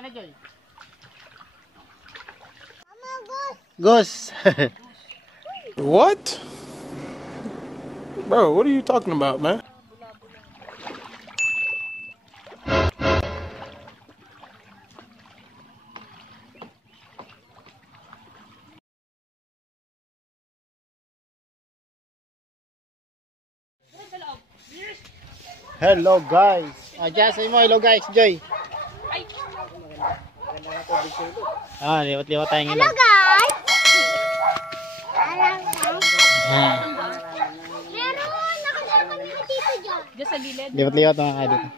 Halika na, Joy. Goose. What? Bro, what are you talking about, man? Hello guys. Say mo hello guys, Joy. Liwat-liwat tayong Hello guys. Meron nakasama ni Tito John. Diyan sa gilid. Liwat-liwat mga kayo dito.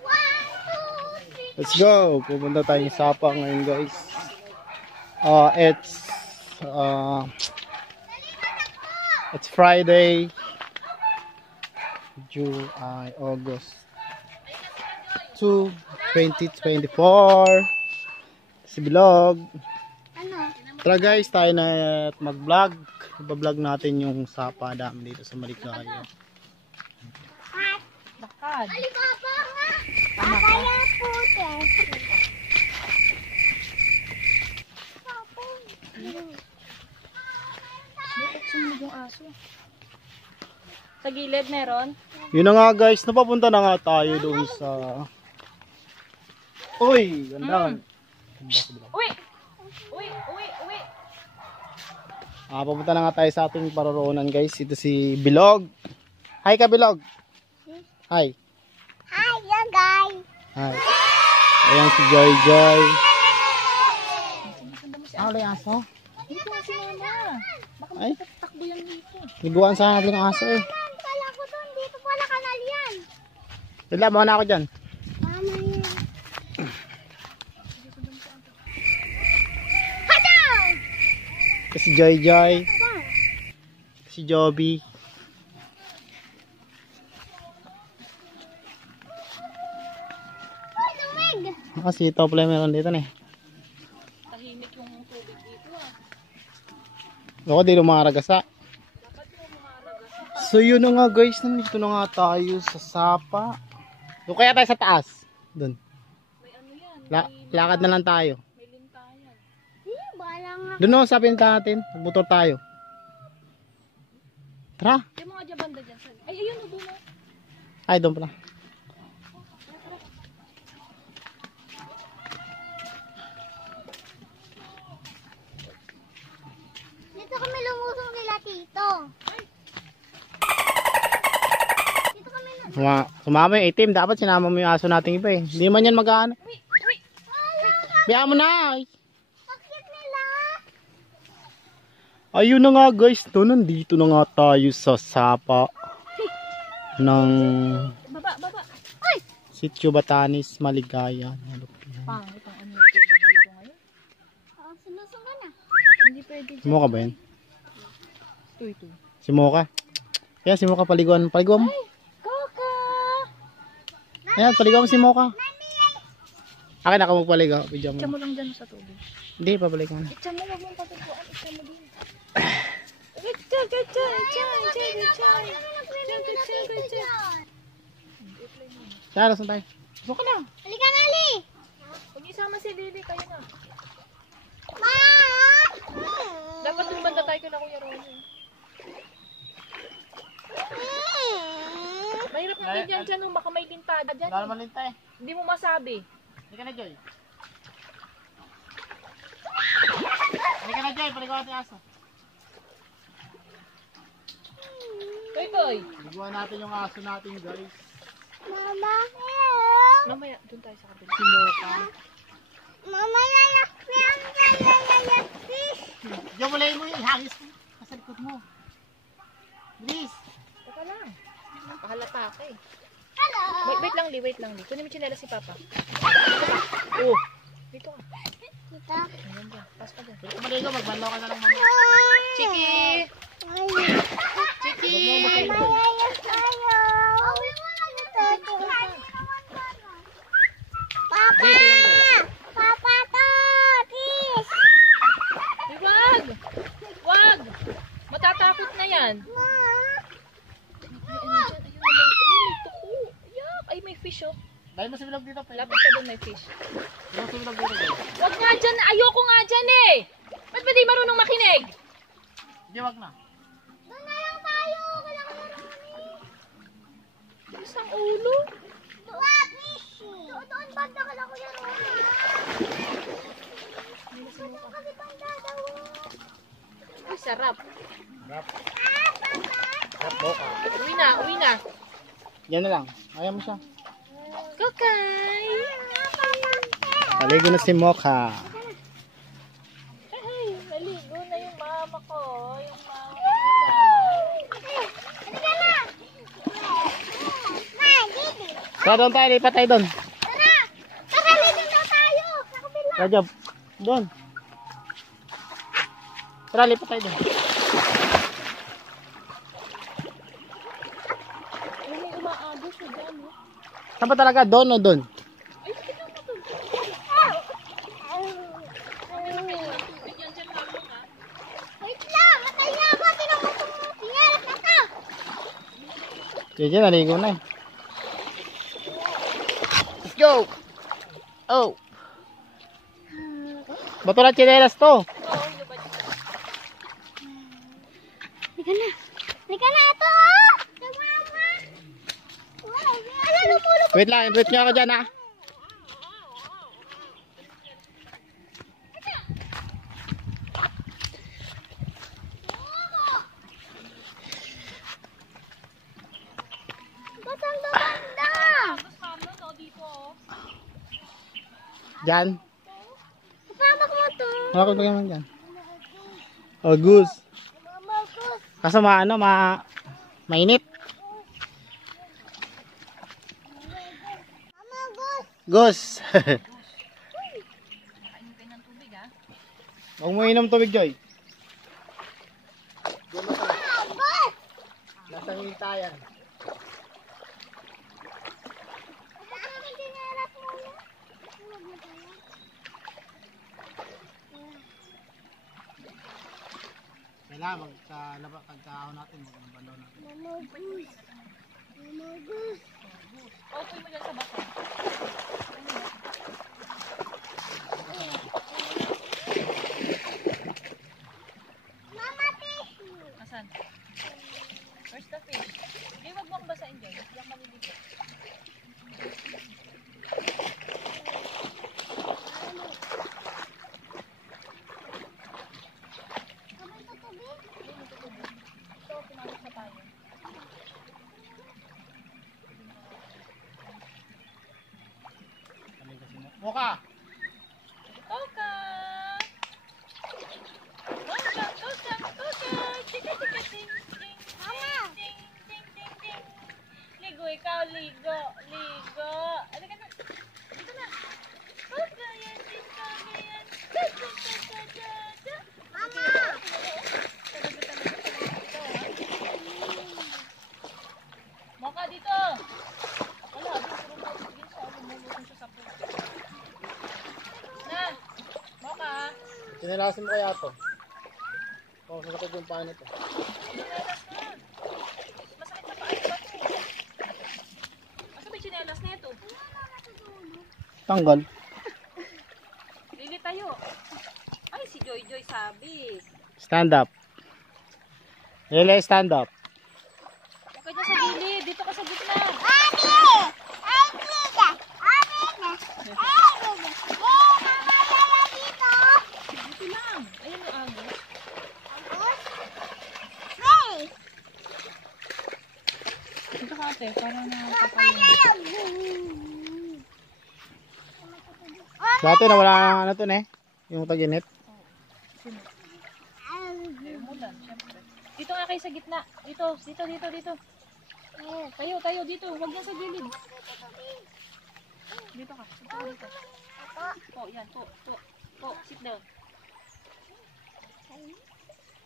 1, 2, 3. Let's go. Pupunta tayong Sapa ngayon guys. It's Friday. August 2, 2024. Si vlog. Ano? Tara guys, tayo na mag-vlog. Iba-vlog natin yung Sapa Dam dito sa Maligaya. Bakad. Alibaba nga. Papaya puti. Bakit sumunod yung aso? Sa gilid meron? Yun na nga guys, napapunta na nga tayo doon sa... Uy! Ganda. Uwi! Uwi! Uwi! Uwi! Papunta na nga tayo sa ating paroroonan guys. Ito si Bilog. Hi ka Bilog. Hi. Hi, yan guys. Hi. Ayan si Joy Joy. Wala yung aso? Dito nga si mama. Baka Ay. takbo yan dito. Niguan sana natin ang aso eh. Kala ko doon, dito pala kanal yan. Dila, mauna ako dyan. Ano yan? Hataw! Ito si Joy Joy. Si Joby. Uy, lumig! Kasi top play meron dito na eh. Tahimik yung tubig dito ah. Ako di lumaragasa. So yun na nga guys, nandito na nga tayo sa Sapa. Doon kaya tayo sa taas. Doon. May ano yan? Lakad na lang tayo. May lintayan. Bala nga. Doon no, sabihin natin. Magmotor tayo. Tara. Yung mga jabanda dyan. Ay, ayun o doon o. Ay, doon pala. Dito kami lumusong nila, Tito. Dito kami na. Sumama yung itim. Dapat sinama mo yung aso nating iba eh. Hindi man yan mag-ano. Uwi! Uwi! Biya mo na. Bakit nila? Ayun na nga guys. Doon nandito na nga tayo sa Sapa. Ng Baba! Baba! Sitio Batanes, Maligaya. Pangit ang ano yung tubig dito ngayon. Sinusunga na. Hindi pwede dyan. Si Mocha ba yun? Ito. Si Mocha? Kaya si Mocha paliguan. Paliguan mo. Kaka! Ayan, paliguan mo si Mocha. Akin ako magpaligaw. Bidyan Itcha mo. mo lang dyan sa tubig. Hindi, papaligaw. Itcha mo, huwag mong papikuan. Itcha mo din. Itcha! Itcha! Itcha! Itcha! Itcha! Itcha! Kaya, lasan tayo. Suka na. Halika na, Ali. Huwag isama si Lily, kayo na. Ma! Dapat tumanda tayo kay na Kuya Ronnie. Mahirap na din dyan dyan, baka may lintada dyan. Wala naman lintay. Hindi mo masabi. Halika na, Joy. Halika na, Joy. Paliguan natin yung aso. Toy, Toy. Paliguan natin yung aso natin, guys. Mama, help. Mamaya, dun tayo sa kabila. Si Mocha. Mama, lalak fish. Diyan mo lang mo yung ihagis mo. Sa likod mo. Bilis. Teka lang. Pahalata ka eh. Hello. Wait lang, Lee. Wait lang, Lee. Kunin mo tsinelas si Papa. Oh. Dito ka. Tita. Ayan dyan. Pas pa dyan. Pwede ka maligo. Magbanlaw ka na lang mama. Chiki! Chiki! Mayayas tayo. Papa! Papa to! Fish! Ay, wag! Wag! Matatakot na yan. Ay, ano dyan? Ayun, may tuko. Yak! Ay, may fish oh. Dahil Tayo mo si vlog dito. Lapit ka doon, may fish. Tayo mo si vlog dito. Wag nga dyan, ayoko nga dyan eh. Ba't ba di marunong makinig? Hindi, wag na. Doon na lang tayo. Wala ko na rin. Isang ulo. Doon, doon banda ka lang ko na rin. Doon kasi banda daw. Ay, sarap. Rap. Rap boka. Uwi na, uwi na. Yan na lang. Ayaw mo siya. Kokay. Paligo na si Mocha. Ay, naligo na yung mama ko. Yung mama ko. Halika na. Ma, dito. Tara doon tayo. Lipat tayo doon. Tara. Tara, dito na tayo. Sa kabila. Rajab. Doon. Tara, lipat tayo doon. Ay, may umaagos siya dyan. Oh. Saan ba talaga? Doon o doon? Ay, tignan mo to. Wait lang. Matay na ako. Tinan mo itong sinelas na to. JJ, naligo na eh. Let's go! Oh! Bato na chinelas to. Halika na. Halika na. Ito oh. Sa mama. Wow. Ala, lumulog. Wait lang, wait nyo ako dyan ha. Basang banda. Dyan. Papamak mo to. Wala ko bagay man dyan. Oh, goose. Mama ko. Kaso mainit. Mama ko. Goose. Kainin ng tubig ah. Huwag mo inom tubig, Joy. Mama. Nasa hintayan. Bakit may sinelas mo na? Huwag mo tayo. Kailangan pagkahon natin, mag-balaw natin. Mama goose. Mama goose. Okay mo dyan sa bato. Mama tissue. Asan? Where's the fish? Hindi, wag mo akong basahin dyan. Yung maliligo. Kamay sa tubig. Ito, pinalik na tayo. Mocha! Koka! Koka, koka, koka! Chika, chika, ting, ting, ting, ting, ting, ting, ting. Ligo ikaw, ligo, ligo. Ano ka na? Dito na. Koka, yan, dito, yan. Da, da, da, da, da, da. Mama. Talaga, talaga, talaga dito, ha? Moka, dito. Wala, dito, rumulog siya. Rumulog siya sa puso. Na, Moka. Sinalasin mo kaya ito. Kung sasakit yung paa nito. Chinelas na. Masakit na paa ba ito? Asa ba yung chinelas na ito? Tanggal. Lili tayo. Ay, si Joy Joy sabi. Stand up. Lele, stand up. Huwag ka dyan sa gilid. Dito ka sa gitna. Dito lang. Ayun yung agos. Dito ka ate. Para na kapayan. Dati nawala ang ano to ne? Yung taginit. Ayun mo lang, syempre. Dito nga kayo sa gitna. Dito, dito, dito, dito. Tayo, tayo dito. Huwag yan sa gilid. Dito ka. Dito ka dito. Po, yan. Po, po. Po, sit down.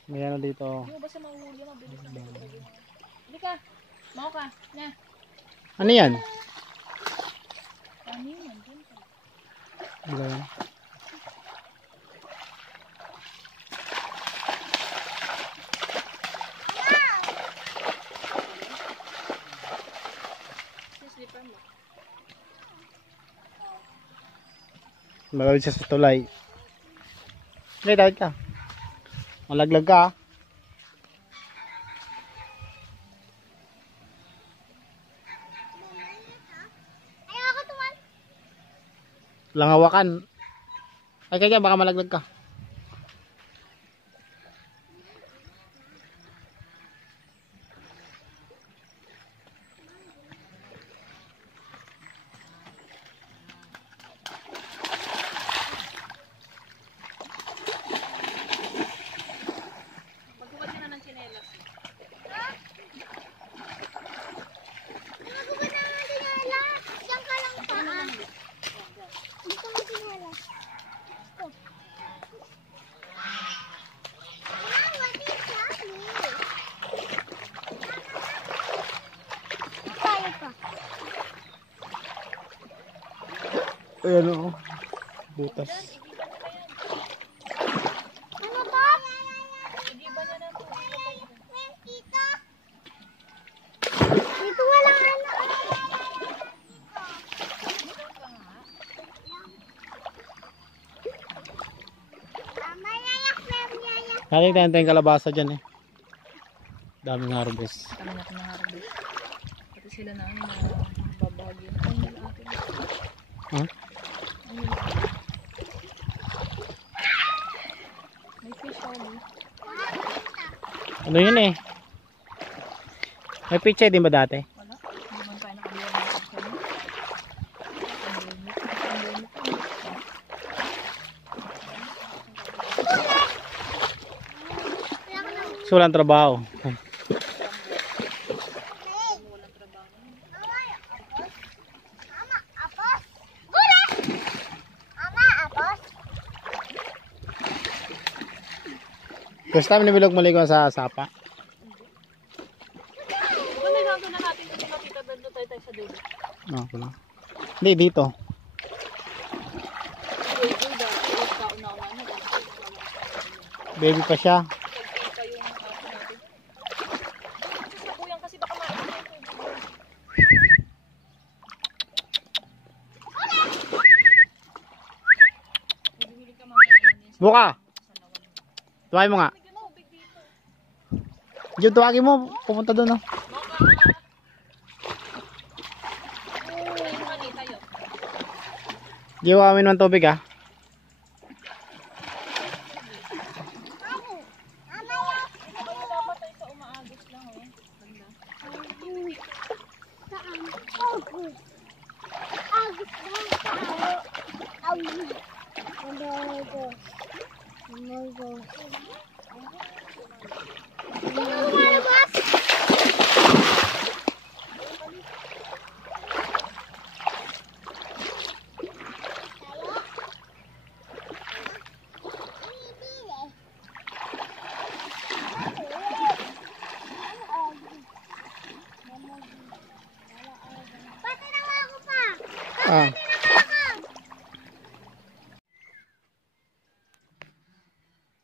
May ano dito. Hindi mo ba sa mahuli? Mabilis na dito. Hindi ka. Mao ka. Na. Ano yan? Ano yun? Nandun ka. Ano yan? Sa slipper mo. Malawid siya sa tulay. Okay, dahil ka. Malaglag ka ah. Ayoko tuman. Walang hawakan. Ay kaya baka malaglag ka. Magbukas ka na ng tsinelas. Ano ba naman sinala? Diyan ka lang pa. Dito mo sinala. What is happening? Tayo pa. Ayan o. Butas. Ano to? Iba niya na po. Dito. Dito walang ano. Mayayak lang, mayayak. Nakikita yung kalabasa dyan eh. Daming harvest. Kami natin na harvest. Pati sila na ano na babagyo. Ang nila atin. Ha? Ang nila atin. May fish all. Ano yun eh? May pitche din ba dati? Wala. Hindi man tayo nakabuha ng fish all. Ang limit. Ang limit. Walang trabaho. Mama, apos. Gula! Mama, apos. First time ni Bilog maligo sa sapa. Kung may gagawin na natin kasi makita doon tayo sa dulo. No, wala. Hindi, dito. Uy, dati. Kauna-una na. Baby pa siya. Pagkita yung aso natin. Sa kuyang kasi baka makita yung tubig. Bibili ka mamaya ano yun sa Buka! lawan. Tuwagin mo nga. Bigyan mo tubig dito. Diyan, tuwagin mo. Pumunta doon oh. Ayun, mali tayo. Di mo kami ng tubig ah. Kaya dapat tayo sa umaagos lang oh. Ganda. Saan? Agus. Agus lang saan? Agus. Agus. Agus. Sino lumalabas? Tayo? Bibili. Pati na ako pa. Ah.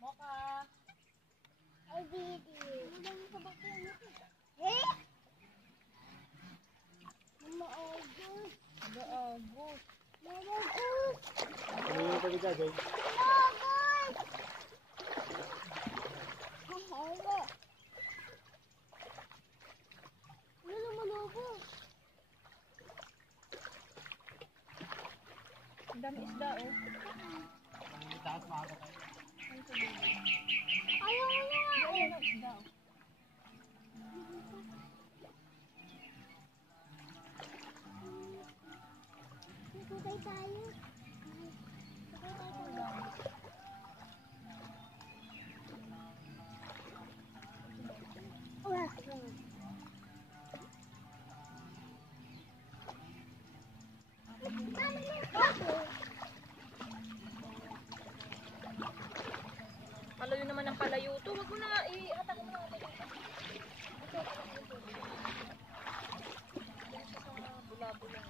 Moka. Ay, Didi. Eh? Mama August. Gaagos. Mama August. Ano yung tubig ka, Jay? August. Ay, hala. Ano naman ako? Ang dami isda oh. Ayaw mo na nga eh. Ayun ang isda oh. Nagkukay tayo. Nagkukay tayo. Wala. Malayo naman ang palayo to. Wag mo na ihatak mo na. Bulabo lang.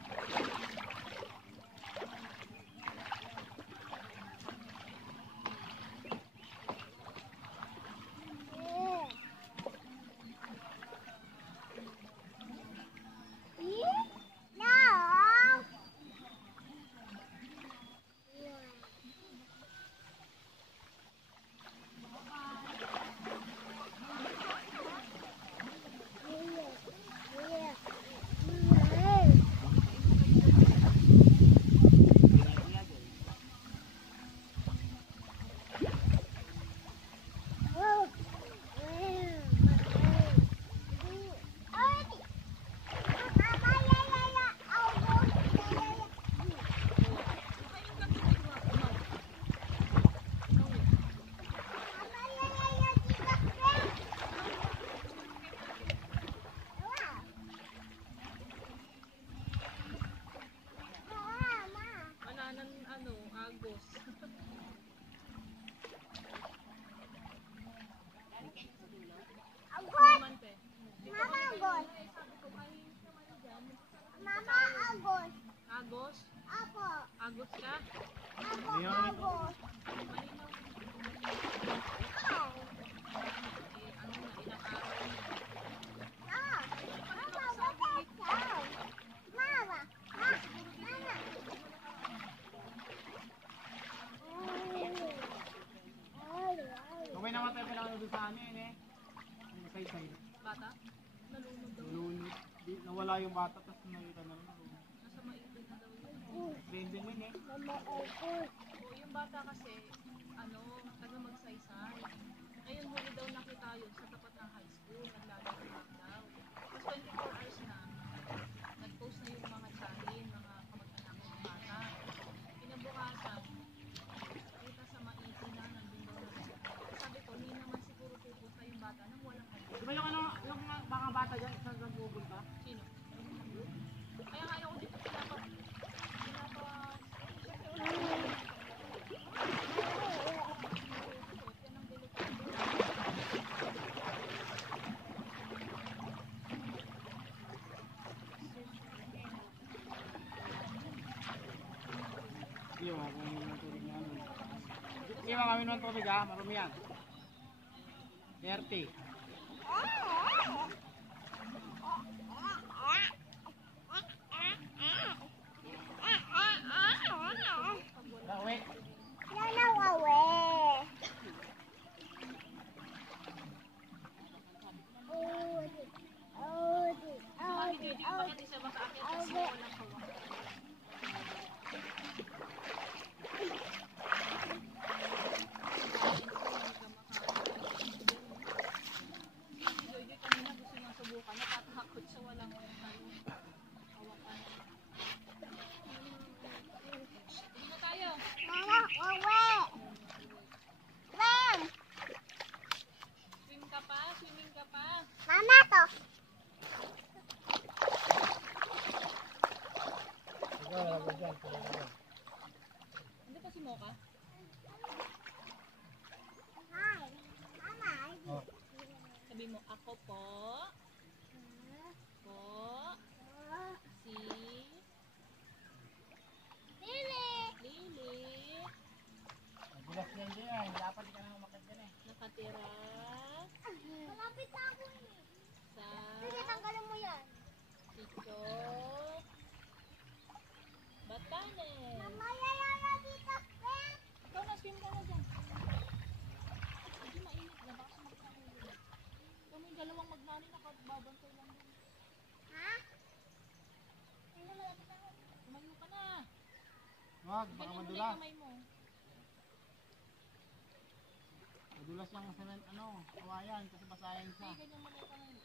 Agost ka? Ayan. Kung may namatay pa lang doon sa amin eh. Yung say-say. Bata? Nalunod daw. Nalunod. Nawala yung bata tapos nakita na lang. Nasa maipin na daw yun. Trending yun eh. O, yung bata kasi, taga magsaysay. Ngayon, huli daw nakita yun sa tapat ng high school. Naglalaro lang daw. Tapos 24 hours na, nag-post na yung mga tsahin, mga kamag-anak ng bata. Kinabukasan, kita sa maipin na, nandun daw na. Sabi ko, hindi naman siguro pupunta yung bata nang walang high. Diba yung mga bata dyan, saan saan pupunta? Sino? Kaya nga ayaw ko dito pinapa... Yan ang delikado. Yung kung hindi ng tubig na ano. Hindi mga kami ng tubig ha, marumi yan. 30. Uwi. Hindi ko bakit isa ba sa akin kasi walang kawa. Joy kanina gusto niyang subukan. Natatakot siya walang hawakan. Hindi na tayo. Swim ka pa, swimming ka pa. Mama to. Hindi pa si Mocha? Hi. Mama. Sabi mo, ako po. Po. Si. Lili. Lili. Bilas yan dyan, dapat ka na umakit dyan eh. Nakatira. Malapit na ako eh. Sa. Sige, tanggalin mo yan. Sitio. Batanes. Mama, yayaya dito. Ikaw na, swim ka na dyan. Hindi mainit na, baka sumakit. Kami dalawang magnani nakababantay lang din. Ha? Hindi, malapit na ako. Tumayo ka na. Wag, baka Ganyan mo na madulas. yung kamay mo. Madulas yung cement, kawayan, kasi basayan siya. Hindi, ganyan mo na yung kamay mo.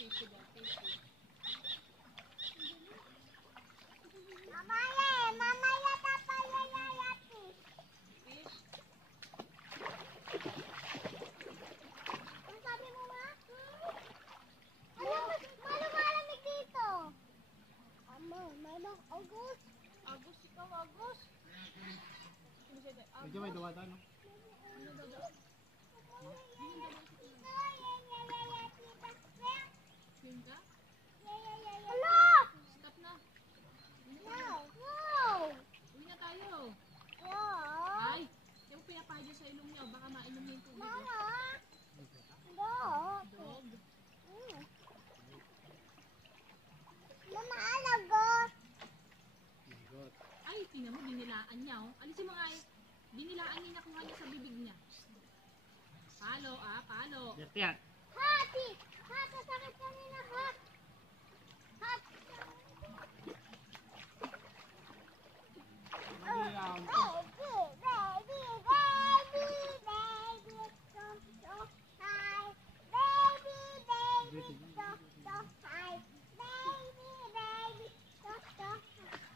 Tissue daw, tissue. Fish. Agos, ikaw, Agos. Ano siya tayo? Medyo may duwada, no? Swim ka? Hello! Stop na. No! Uwi na tayo. No! Ay, yung pinapahid sa ilong niya, baka mainom niya yung tubig. Mama! No! Dog. Mama, alago! Ay, tingnan mo, binilaan niya. Oh. Alisin mo nga eh. Binilaan niya, nakuha niya sa bibig niya. Palo, palo. Dirty yan. Hati! Hati! Sakit kanina, hat! Hat! Mag-iyaw. Baby, baby, baby, so, so high. Baby, baby, so, so high. Baby, baby, so, so high.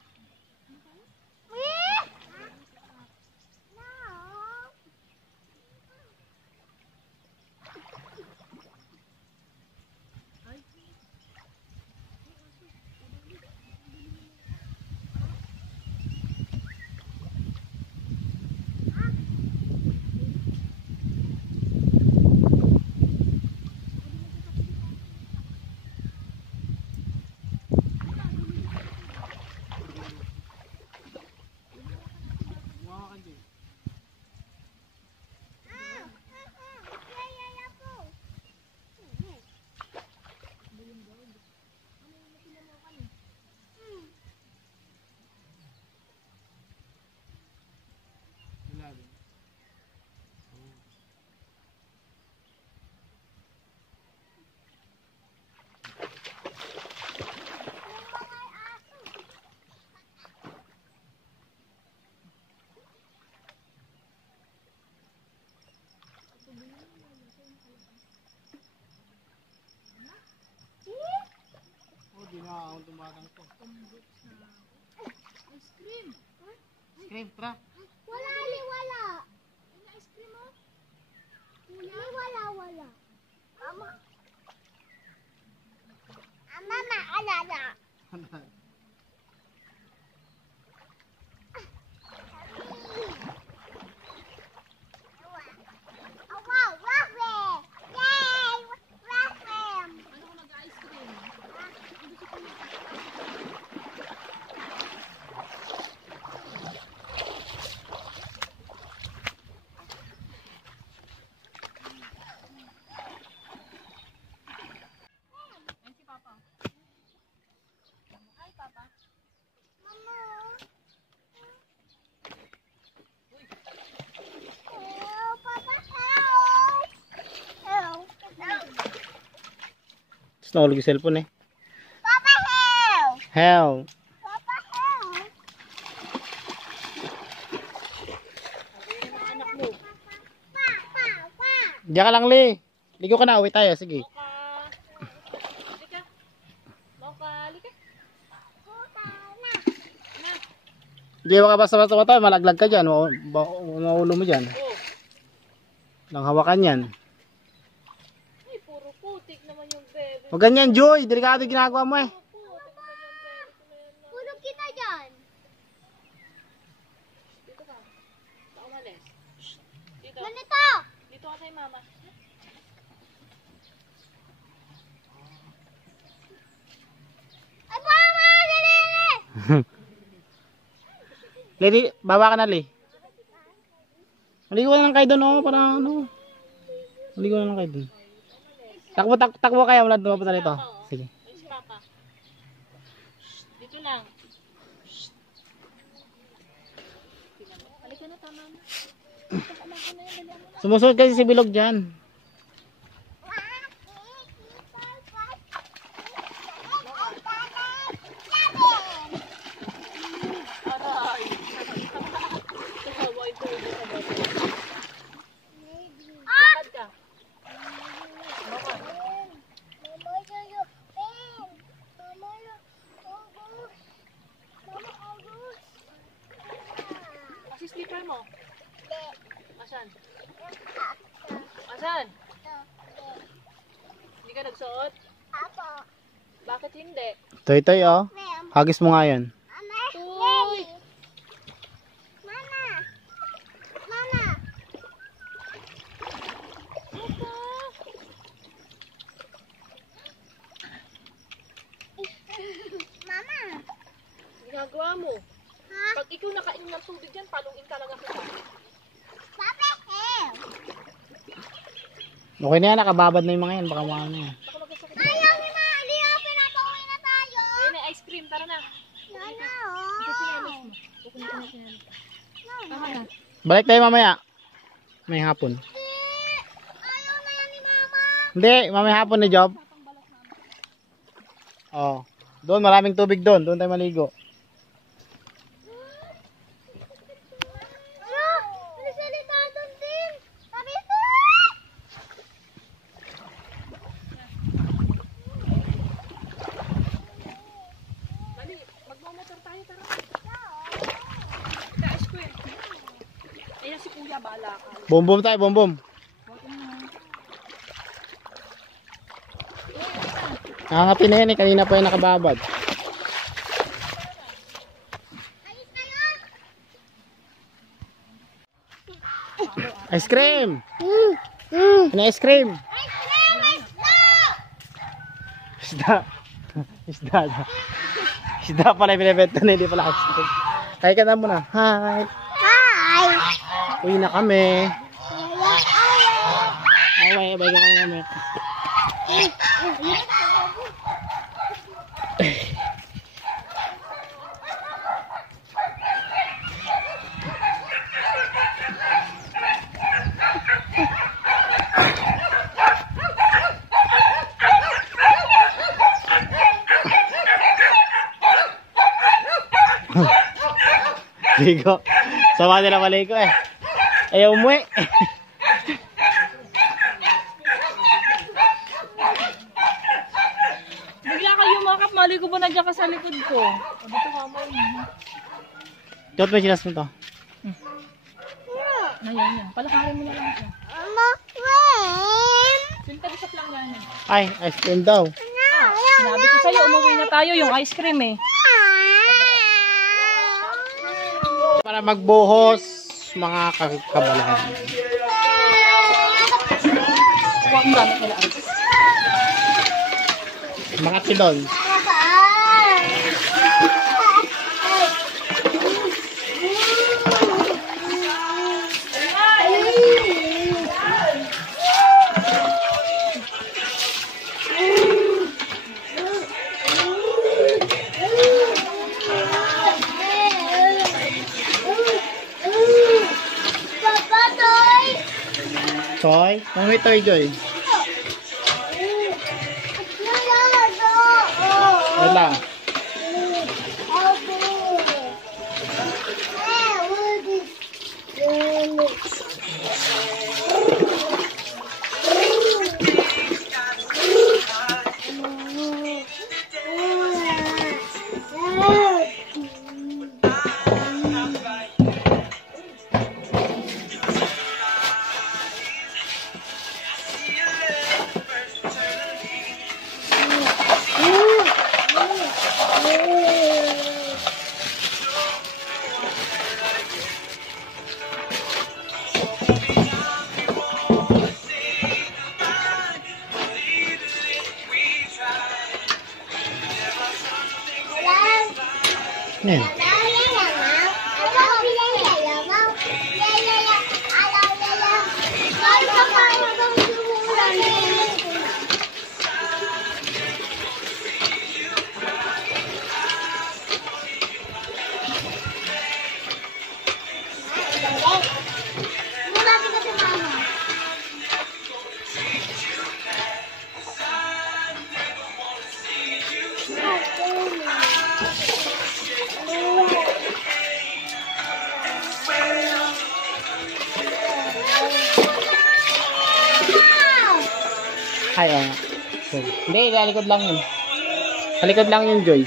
Eh? No. Ay, ang tumatang to. Ice cream. Scream, tara. Wala, Ali, wala. Yung ice cream mo? Kuya? Wala, wala. Mama. Mama, alala. Wow, waffle! Yay! Waffle! Ano ko nag-ice cream? Ayan si Papa. Hi, Papa. Mama. Help, Papa, help! Help! Help! Tapos nahulog yung cellphone eh. Papa, help! Hell. Papa, help! Anak mo. Pa, pa, pa! Diyan ka lang, Lee. Ligo ka na, uwi tayo. Sige. Moka. Halika. Moka, halika. Puta na! Na. Hindi ka basta-basta tayo. Malaglag ka dyan. Maulo mo dyan. Oh. Nang hawakan yan. Ay, puro putik naman yung bebe. Huwag ganyan, Joy. Delikado yung ginagawa mo eh. Putik naman yung bebe ko na yan. Puno kita dyan! Dito ka. Baka umalis. Dito. Ganito! Dito ka kay mama. Ay, mama! Dali! Lady, baba ka na, Lee. Maligo na lang kayo doon, oh. Para ano. Maligo na lang kayo doon. Takbo kayo. Wala doon pa dito. Sige. Ayun si Papa. Dito lang. Halika na, tama na. Sumusunod kasi si Bilog dyan. Aray. Kawawa ito. Lakad ka. Kasi slipper mo. Asan? Asan? Hindi ka nagsuot? Bakit hindi? Toy, oh. Hagis mo nga yun. Uy! Mama! Mama! Mama! Ginagawa mo. Ha? Pag ikaw nakainom ng tubig dyan, palungin talaga kita. Papa, help! Okay na yan. Nakababad na yung mga yan. Baka mga ano yan. Baka magkasakit. Ayaw ni Mali! Pinapauwi na tayo! Ayun na, ice cream. Tara na. Nana, Ito sinyalis mo. Kukunin ko na sinyalis. Tama na. Balik tayo mamaya. May hapon. ayaw na yan ni Mama! Hindi. Mamaya hapon ni Job. Oh. Doon. Maraming tubig doon. Doon tayo maligo. Nagsalita doon din! Sabi ko! Mali, magmamotor tayo. Tara. Ika, ice cream. Ayun si Kuya, bahala ka. Boom tayo. Boom. Nakangati na yan eh. Kanina pa yung nakababad. Ayos na yun! Ice cream! Ano ice cream? Ice cream! Isda. Isda. Isda pala yung binibenta na. Hindi pala ice cream. Kaya ka na muna. Hi! Hi! Uwi na kami. Away, abay ka kami. Ligo. Sama nila maligo eh. Ayaw umuwi. Bigla kayo makap, mali ko ba na sa likod ko. Dito ka mo. Diyot mo yung sinas mo to. Ayan yan. Palakarin mo na lang siya. Mama, when? Sintagisap lang yan. Ay, ice cream daw. Sinabi ko sa'yo, umuwi na tayo yung ice cream eh. Para magbuhos, mga kabalan. Huwag mo gamit nila. Mga sidon. Papa, toy. Toy? May toy, Joy. Wait lang. Yan. Ay, oo nga. Sorry. Hindi, sa likod lang yun. Sa likod lang yun, Joy.